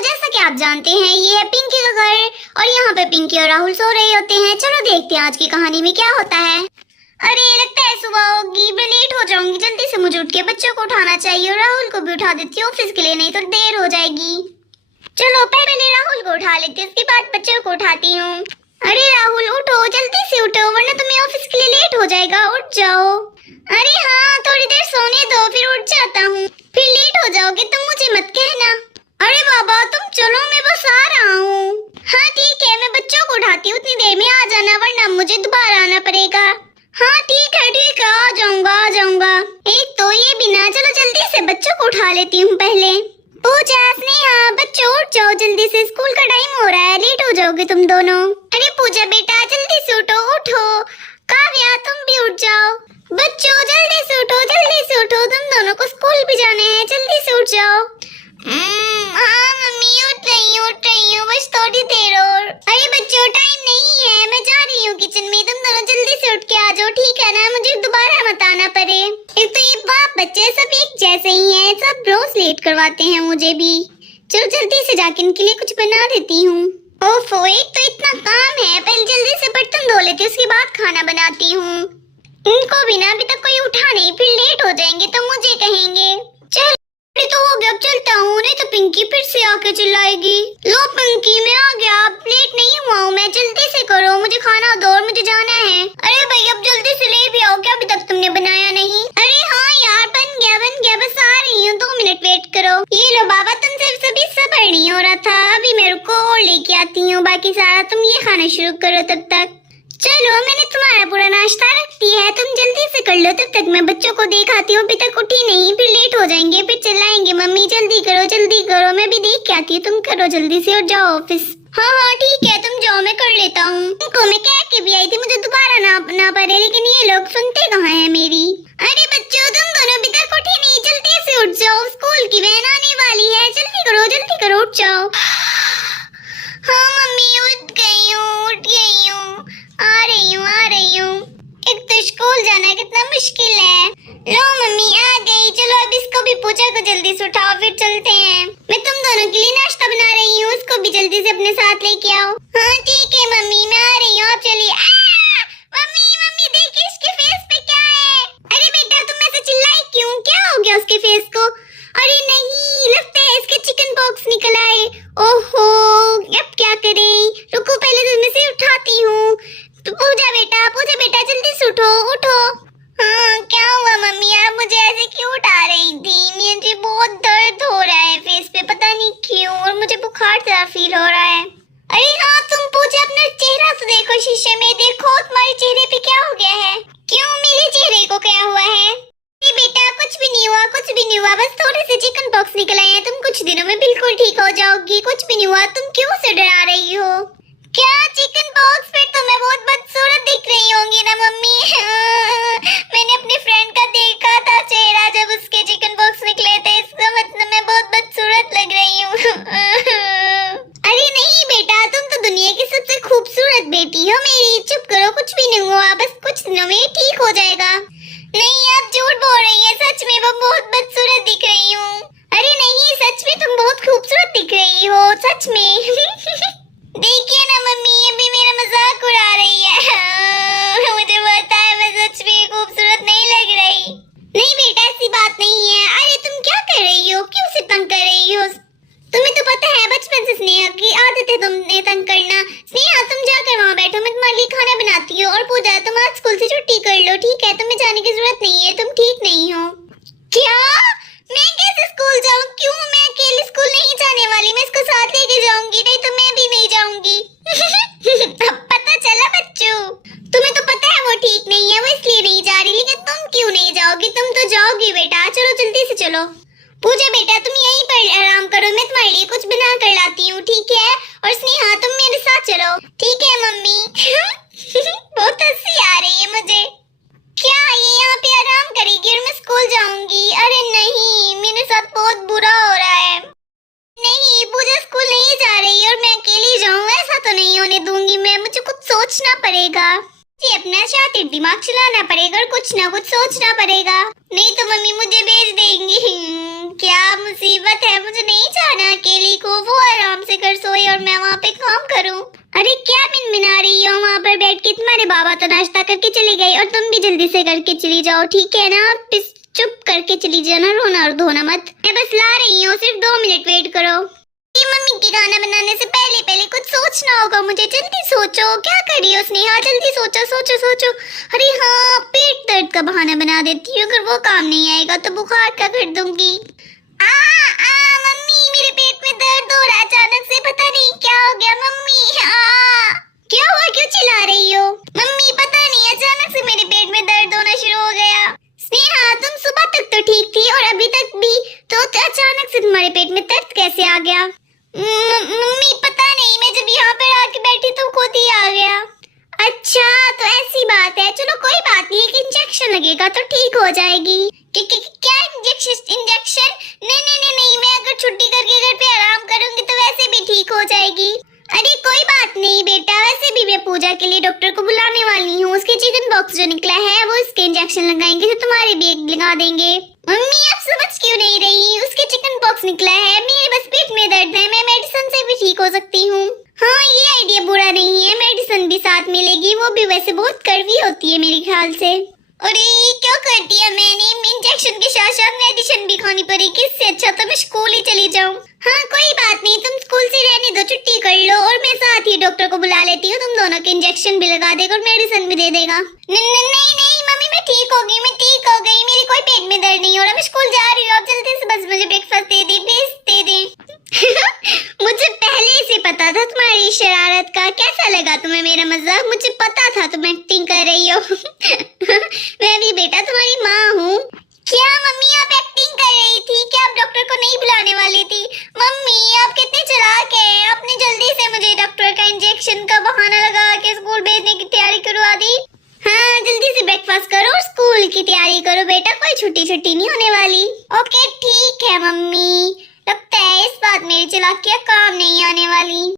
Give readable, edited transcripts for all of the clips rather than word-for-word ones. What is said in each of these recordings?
जैसा कि आप जानते हैं ये है पिंकी का घर और यहाँ पे पिंकी और राहुल सो रहे होते हैं। चलो देखते हैं आज की कहानी में क्या होता है। अरे लगता है सुबह होगी, मैं लेट हो जाऊंगी। जल्दी से मुझे उठ के बच्चों को उठाना चाहिए और राहुल को भी उठा देती हूँ ऑफिस के लिए, नहीं तो देर हो जाएगी। चलो पहले राहुल को उठा लेती हूँ, उसके बाद बच्चों को उठाती हूँ। अरे राहुल उठो, जल्दी से उठो वरना तुम्हें ऑफिस के लिए लेट हो जाएगा। उठ जाओ। अरे हाँ थोड़ी देर सोने दो, फिर उठ जाता हूँ। फिर लेट हो जाओगे तुम मुझे मत कहना। अरे बाबा तुम चलो, मैं बस आ रहा हूँ। हाँ ठीक है, मैं बच्चों को उठाती हूँ, उतनी देर में आ जाना वरना मुझे दोबारा आना पड़ेगा। हाँ ठीक है आ जाऊंगा। एक तो ये बिना, चलो जल्दी से बच्चों को उठा लेती हूँ पहले। पूजा स्नेहा बच्चों उठ जाओ जल्दी से, स्कूल का टाइम हो रहा है, लेट हो जाओगे तुम दोनों। अरे पूजा बेटा जल्दी से उठो। काव्या तुम भी उठ जाओ। बच्चों जल्दी से उठो, तुम दोनों को स्कूल भी जाना है, जल्दी से उठ जाओ। हाँ मम्मी उठ रही हूँ, बस थोड़ी देर और। अरे बच्चों टाइम नहीं है, मैं जा रही हूँ किचन में, तुम दोनों जल्दी से उठ के आ जाओ, ठीक है ना? मुझे दोबारा मत आना पड़े। एक तो ये बाप बच्चे सब एक जैसे ही हैं, सब रोज लेट करवाते हैं मुझे भी। चलो जल्दी से जाके इनके लिए कुछ बना देती हूँ। ओफो एक तो इतना काम है, पहले जल्दी से बर्तन धो लेती हूँ, उसके बाद खाना बनाती हूँ। इनको बिना अभी तक कोई उठा नहीं, फिर लेट हो जाएंगे तो मुझे कहेंगे। चल तो हो गया, अब चलता हूँ, नहीं तो पिंकी फिर से आके चिल्लाएगी। लो पिंकी मैं आ गया, अब लेट नहीं हुआ हूँ मैं, जल्दी से करो, मुझे खाना दो और मुझे जाना है। अरे भाई अब जल्दी से ले भी आओ, क्या अभी तक तुमने बनाया नहीं? अरे हाँ यार बन गया, बस आ रही हूँ, 2 मिनट वेट करो। ये लो बाबा तुमसे सभी सब्र नहीं हो रहा था, अभी मेरे को और लेके आती हूँ, बाकी सारा तुम ये खाना शुरू करो तब तक। चलो मैंने तुम्हारा पूरा नाश्ता रख दिया है, तुम जल्दी से कर लो, तब तक मैं बच्चों को दिखाती हूँ, अभी तक उठी नहीं, फिर लेट हो जाएंगे, फिर चिल्लाएंगे मम्मी जल्दी करो, मैं भी देख के आती हूँ, तुम करो जल्दी से और जाओ ऑफिस। हाँ ठीक है तुम जाओ, मैं कर लेता हूँ। उनको मैं कह के भी आई थी मुझे दोबारा ना पड़े, लेकिन ये लोग सुनते कहाँ हैं मेरी। अरे बच्चों तुम दोनों अभी तक उठे नहीं, जल्दी से उठ जाओ, स्कूल की वैन आने वाली है, जल्दी करो उठ जाओ। हाँ मम्मी उठ गई हूँ, आ रही हूँ। एक तो स्कूल जाना कितना मुश्किल है। लो मम्मी आ गई, चलो अब इसको भी पूजा को जल्दी से उठाओ, फिर चलते हैं। मैं तुम दोनों के लिए नाश्ता बना रही हूँ, उसको भी जल्दी से अपने साथ लेके आओ। हाँ ठीक है मम्मी मैं आ रही हूँ, आप चलिए। मम्मी देखिए इसके फेस पे क्या है? अरे बेटा तुम ऐसे चिल्लाई क्यों, क्या हो गया उसके फेस को? अरे नहीं लगता है इसके चिकन पॉक्स निकल आए। ओहो अब क्या करें, रुको पहले तो मैं से उठाती हूँ। तो पूजा बेटा जल्दी से उठो। हाँ क्या हुआ मम्मी, आप मुझे ऐसे क्यों उठा रही थी? मुझे बहुत दर्द हो रहा है फेस पे, पता नहीं क्यों, और मुझे बुखार सा फील हो रहा है। अरे हाँ तुम पूजा अपना चेहरा तो देखो शीशे में, देखो तुम्हारे चेहरे पे क्या हो गया है? क्यों मेरे चेहरे को क्या हुआ है? बेटा कुछ भी नहीं हुआ, बस थोड़े से चिकन पॉक्स निकल आए हैं, तुम कुछ दिनों में बिल्कुल ठीक हो जाओगी, कुछ भी नहीं हुआ, तुम क्यों से डरा रही हो? क्या चिकन पॉक्स? फिर तो मैं बहुत बदसूरत दिख रही होंगी ना मम्मी? मैंने अपनी फ्रेंड का देखा था चेहरा, जब उसके चिकन पॉक्स निकले थे, इसका मतलब मैं बहुत बदसूरत लग रही हूँ। अरे नहीं बेटा तुम तो दुनिया की सबसे खूबसूरत बेटी हो मेरी, चुप करो, कुछ भी नहीं हुआ, बस कुछ दिनों में ठीक हो जाएगा। नहीं आप झूठ बोल रही है, सच में मैं बहुत बदसूरत दिख रही हूँ। अरे नहीं सच में तुम बहुत खूबसूरत दिख रही हो, सच में। देखिए ना मम्मी ये भी मेरा मजाक उड़ा रही है। मुझे पता है मैं सच में खूबसूरत नहीं लग रही। नहीं बेटा ऐसी बात नहीं है। अरे तुम क्या कर रही हो, क्यों से तंग कर रही हो? तुम्हें तो पता है बचपन से स्नेहा की आदत है तुमने तंग करना। स्नेहा तुम जाकर वहाँ बैठो, मैं तुम्हारे लिए खाना बनाती हूँ। और पूजा तुम आज स्कूल से छुट्टी कर लो, ठीक है? तुम्हें जाने की जरूरत नहीं है, तुम ठीक नहीं हो। क्या मैं कैसे स्कूल जाऊँ? क्यों मैं अकेले स्कूल नहीं जाने वाली, मैं इसको साथ लेके जाऊंगी, नहीं तो मैं भी नहीं जाऊंगी। अब पता चला बच्चों, तुम्हें तो पता है वो ठीक नहीं है, वो इसलिए नहीं जा रही, लेकिन तुम क्यों नहीं जाओगी? तुम तो जाओगी बेटा, चलो जल्दी से चलो। पूजा बेटा तुम यहीं पर आराम करो, मैं तुम्हारे लिए कुछ बना कर लाती हूँ, ठीक है? और स्नेहा तुम मेरे साथ चलो, ठीक है मम्मी? बहुत हंसी आ रही है मुझे। क्या ये यहाँ पे आराम करेगी और मैं स्कूल जाऊंगी? अरे नहीं मेरे साथ बहुत बुरा हो रहा है। नहीं पूजा स्कूल नहीं जा रही और मैं अकेली जाऊँ, ऐसा तो नहीं होने दूंगी मैं, मुझे कुछ सोचना पड़ेगा। जी अपना शातिर दिमाग चलाना पड़ेगा और कुछ ना कुछ सोचना पड़ेगा, नहीं तो मम्मी मुझे भेज देंगी। क्या मुसीबत है, मुझे नहीं जाना अकेली को, वो मैं वहाँ पे काम करूँ। अरे क्या मिनमिना रही हो वहाँ पर बैठ के? तुम्हारे बाबा तो नाश्ता करके चले गए और तुम भी जल्दी से करके चली जाओ, ठीक है ना? चुप करके चली जाना, रोना और धोना मत। मैं बस ला रही हूँ, सिर्फ 2 मिनट वेट करो। मम्मी की खाना बनाने से पहले पहले कुछ सोचना होगा मुझे, जल्दी सोचो। क्या कर रही हो स्नेहा? जल्दी सोचो सोचो सोचो। अरे हाँ, पेट दर्द का बहाना बना देती हूँ, अगर वो काम नहीं आएगा तो बुखार का कर दूंगी। मम्मी मेरे पेट में दर्द हो रहा है अचानक से, पता नहीं क्या हो गया मम्मी। क्या हुआ, क्यों चिल्ला रही हो? मम्मी पता नहीं अचानक से मेरे पेट में दर्द होना शुरू हो गया। स्नेहा तुम सुबह तक तो ठीक थी और अभी तक भी, तो अचानक से तुम्हारे पेट में दर्द कैसे आ गया? मम्मी पता नहीं, मैं जब यहाँ पर आके बैठी तो खुद ही आ गया। अच्छा तो ऐसी बात है, चलो कोई बात नहीं, एक इंजेक्शन लगेगा तो ठीक हो जाएगी। क्या इंजेक्शन? नहीं, मैं अगर छुट्टी करके घर पे आराम करूंगी तो वैसे भी ठीक हो जाएगी। अरे कोई बात नहीं बेटा, वैसे भी मैं पूजा के लिए डॉक्टर को बुलाने वाली हूँ, उसके चिकन बॉक्स जो निकला है वो इसके इंजेक्शन लगाएंगे तो तुम्हारे भी एक लगा देंगे। मम्मी आप समझ क्यों नहीं रही? उसके चिकन बॉक्स निकला है, मेरे बस पेट में दर्द है, मैं मेडिसिन से भी ठीक हो सकती हूँ। हाँ ये आइडिया बुरा नहीं है, मेडिसिन भी साथ मिलेगी, वो भी वैसे बहुत कड़वी होती है मेरे ख्याल से। अरे क्या कर दिया मैंने, इंजेक्शन के साथ साथ मेडिसिन भी खानी पड़ेगी, इससे अच्छा तो मैं स्कूल ही चली जाऊँ। हाँ कोई बात नहीं, तुम स्कूल से रहने दो, छुट्टी कर लो और मैं साथ ही डॉक्टर को बुला लेती हूँ, तुम दोनों के इंजेक्शन भी लगा देगा और मेडिसिन भी दे देगा। नहीं मम्मी मैं ठीक हो गई, मेरे कोई पेट में दर्द नहीं हो रहा, मैं स्कूल जा रही हूँ, आप जल्दी से बस मुझे ब्रेकफास्ट दे दे, प्लीज दे दे। मुझे पहले से पता था तुम्हारी शरारत का। कैसा लगा तुम्हें मेरा मजाक? मुझे पता था तुम एक्टिंग कर रही हो। मैं भी बेटा तुम्हारी माँ हूँ। क्या मम्मी आप एक्टिंग कर रही थी? क्या आप डॉक्टर को नहीं बुलाने वाली थी? मम्मी आप कितने चालाक है, आपने जल्दी से मुझे डॉक्टर का इंजेक्शन का बहाना लगा के स्कूल भेजने की तैयारी करवा दी। हाँ जल्दी से ब्रेकफास्ट करो और स्कूल की तैयारी करो बेटा, कोई छुट्टी नहीं होने वाली। ओके ठीक है मम्मी, लगता है इस बात मेरी चालाकियां काम नहीं आने वाली।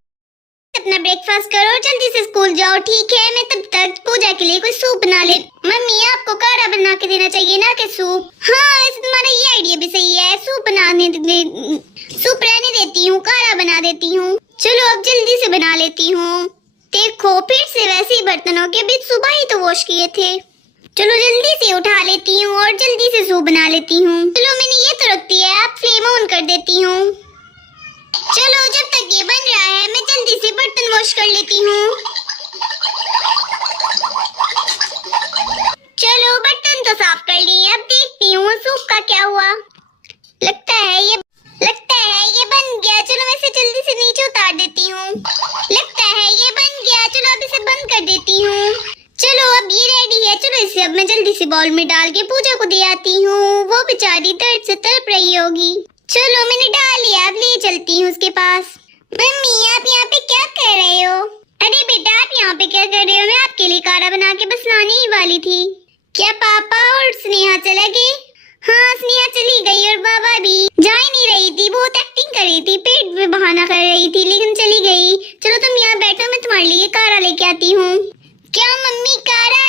अपना ब्रेकफास्ट करो, जल्दी से स्कूल जाओ, ठीक है? मैं तब तक पूजा के लिए कोई सूप बना ले। मम्मी आपको काढ़ा बना के देना चाहिए ना कि सूप। हाँ वैसे तुम्हारा ये आइडिया भी सही है, सूप रहने देती हूँ, काढ़ा बना देती हूँ। चलो अब जल्दी से बना लेती हूँ। देखो फिर से वैसे ही बर्तनों के बीच सुबह ही तो वॉश किए थे। चलो जल्दी से उठा लेती हूँ और जल्दी से सूप बना लेती हूँ। चलो मैंने ये तो रख दिया है, अब फ्लेम ऑन कर देती हूँ। चलो जब तक ये बन रहा है मैं जल्दी से बर्तन वॉश कर लेती हूँ। चलो बर्तन तो साफ कर लिए, अब देखती हूँ सूप का क्या हुआ। लगता है ये बन गया। चलो मैं इसे जल्दी से नीचे उतार देती हूँ। लगता है ये बन गया, चलो अब इसे बंद कर देती हूँ। चलो अब ये रेडी है, चलो इसे अब मैं जल्दी से बाउल में डाल के पूजा को दे आती हूँ, वो बेचारी दर्द से तड़प रही होगी। चलो मैंने डाल लिया, अब ले चलती हूँ उसके पास। मम्मी आप यहाँ पे क्या कर रहे हो? अरे बेटा आप यहाँ पे क्या कर रहे हो? मैं आपके लिए काढ़ा बना के बस लाने ही वाली थी। क्या पापा और स्नेहा चले गए? हाँ स्नेहा चली गई और बाबा भी। जा ही नहीं रही थी, बहुत एक्टिंग कर रही थी, पेट में बहाना कर रही थी, लेकिन चली गई। चलो तुम यहाँ बैठो, मैं तुम्हारे लिए काढ़ा लेके आती हूँ। क्या मम्मी काढ़ा?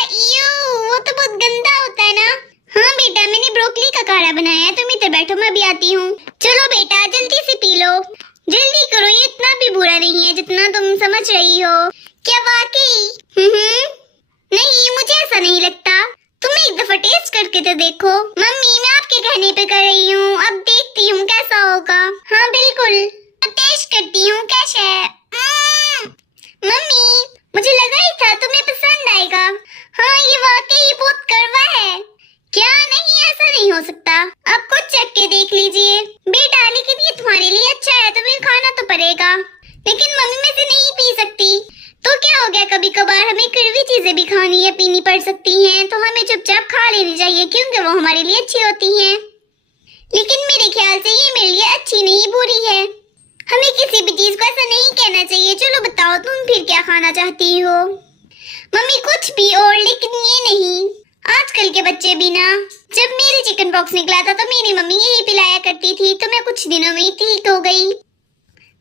वो तो बहुत गंदा होता है ना। हाँ बेटा मैंने ब्रोकली का काढ़ा बनाया है, तुम इधर बैठो मैं भी आती हूँ। चलो बेटा जल्दी से पी लो, जल्दी करो, ये इतना भी बुरा नहीं है जितना तुम समझ रही हो। क्या वाकई? नहीं मुझे ऐसा नहीं लगता, तुम एक दफा टेस्ट करके तो देखो। मम्मी मैं आपके कहने पे कर रही हूँ, अब देखती हूँ कैसा होगा। हाँ बिल्कुल अब टेस्ट करती हूँ कैसा है। मम्मी मुझे लगा ही था तुम्हें पसंद आएगा। हाँ ये वाकई बहुत कड़वा है। क्या? नहीं ऐसा नहीं हो सकता, आप खुद चख के देख लीजिए। बेटा लेकिन ये तुम्हारे लिए अच्छा है, तुम्हें खाना तो पड़ेगा। लेकिन मम्मी मैं इसे नहीं पी सकती। तो क्या हो गया, कभी कभार हमें कड़वी चीजें भी खानी या पीनी पड़ सकती हैं, तो हमें चुपचाप खा लेनी चाहिए क्योंकि वो हमारे लिए अच्छी होती हैं। लेकिन मेरे ख्याल से ये मेरे लिए अच्छी नहीं बुरी है, हमें किसी भी चीज को ऐसा नहीं कहना चाहिए। चलो बताओ तुम फिर क्या खाना चाहती हो? मम्मी कुछ भी और, लेकिन ये नहीं। आजकल के बच्चे भी ना, जब मेरे चिकन बॉक्स निकला था तो मेरी मम्मी यही पिलाया करती थी, तो मैं कुछ दिनों में ही ठीक हो गई।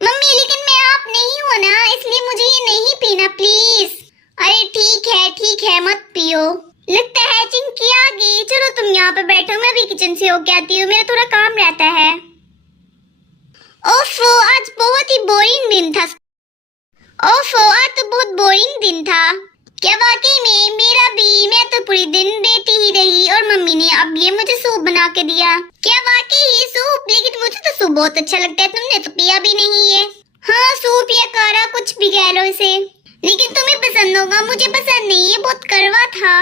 मम्मी लेकिन मैं आप नहीं हूँ ना, इसलिए मुझे ये नहीं पीना प्लीज। अरे ठीक है मत पियो। लगता है चिंकी आ गई, चलो तुम यहाँ पे बैठो, मैं भी किचन से होके आती हूँ, मेरा थोड़ा काम रहता है। ओफो आज बहुत ही बोरिंग दिन था। ओफो, आज तो बहुत बोरिंग दिन था। क्या वाकई में? मेरा भी। मैं तो पूरी दिन लेटी ही रही और मम्मी ने अब ये मुझे सूप बना के दिया। क्या वाकई ही सूप? लेकिन मुझे तो सूप बहुत अच्छा लगता है, तुमने तो पिया भी नहीं है। हाँ, सूप या काढ़ा कुछ भी कह लो इसे, लेकिन तुम्हें पसंद होगा, मुझे पसंद नहीं, ये बहुत कड़वा था।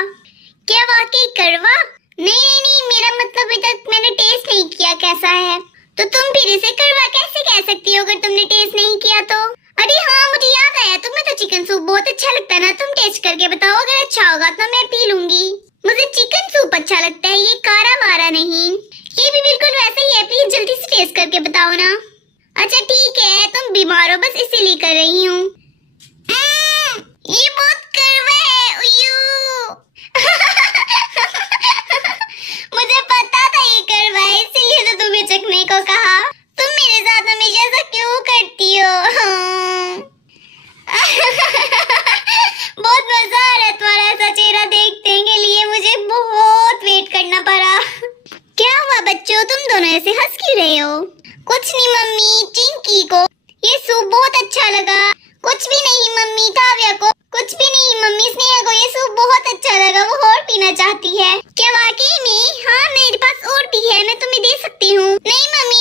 क्या वाकई कड़वा? नहीं नहीं नहीं, मेरा मतलब अभी तक मैंने टेस्ट नहीं किया कैसा है। तो तुम फिर इसे कड़वा कैसे कह सकती हो अगर तुमने टेस्ट नहीं किया तो? अरे हाँ, मुझे याद आया, तुम्हें तो चिकन सूप बहुत अच्छा लगता है ना, तुम टेस्ट करके बताओ, अगर अच्छा होगा तो मैं पी लूंगी। मुझे चिकन सूप अच्छा लगता है, ये कारा मारा नहीं। ये भी बिल्कुल वैसा ही है, प्लीज जल्दी से टेस्ट करके बताओ ना। अच्छा ठीक है, तुम बीमार हो बस इसीलिए कर रही हूँ। ये बहुत कड़वा है, उयू। मुझे पता था ये कड़वा है, इसीलिए तो तुम्हें चखने को कहा। तुम मेरे साथ हमेशा ऐसा क्यों करती हो? बहुत मजा आ रहा है तुम्हारा ऐसा चेहरा देखने के लिए, मुझे बहुत वेट करना पड़ा। क्या हुआ बच्चों, तुम दोनों ऐसे हंस क्यों रहे हो? कुछ नहीं मम्मी, चिंकी को ये सूप बहुत अच्छा लगा। कुछ भी नहीं मम्मी, काव्या को कुछ भी नहीं मम्मी, स्नेहा को ये सूप बहुत अच्छा लगा, वो और पीना चाहती है। क्या वाकई में? हाँ, मेरे पास और भी है, मैं तुम्हें दे सकती हूँ। नहीं मम्मी,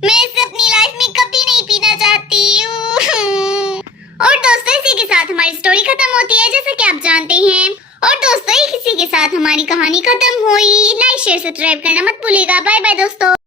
मैं इसे अपनी लाइफ में कभी नहीं पीना चाहती हूँ। और दोस्तों, इसी के साथ हमारी स्टोरी खत्म होती है, जैसा कि आप जानते हैं। और दोस्तों, इसी के साथ हमारी कहानी खत्म हुई। लाइक शेयर सब्सक्राइब करना मत भूलिएगा। बाय बाय दोस्तों।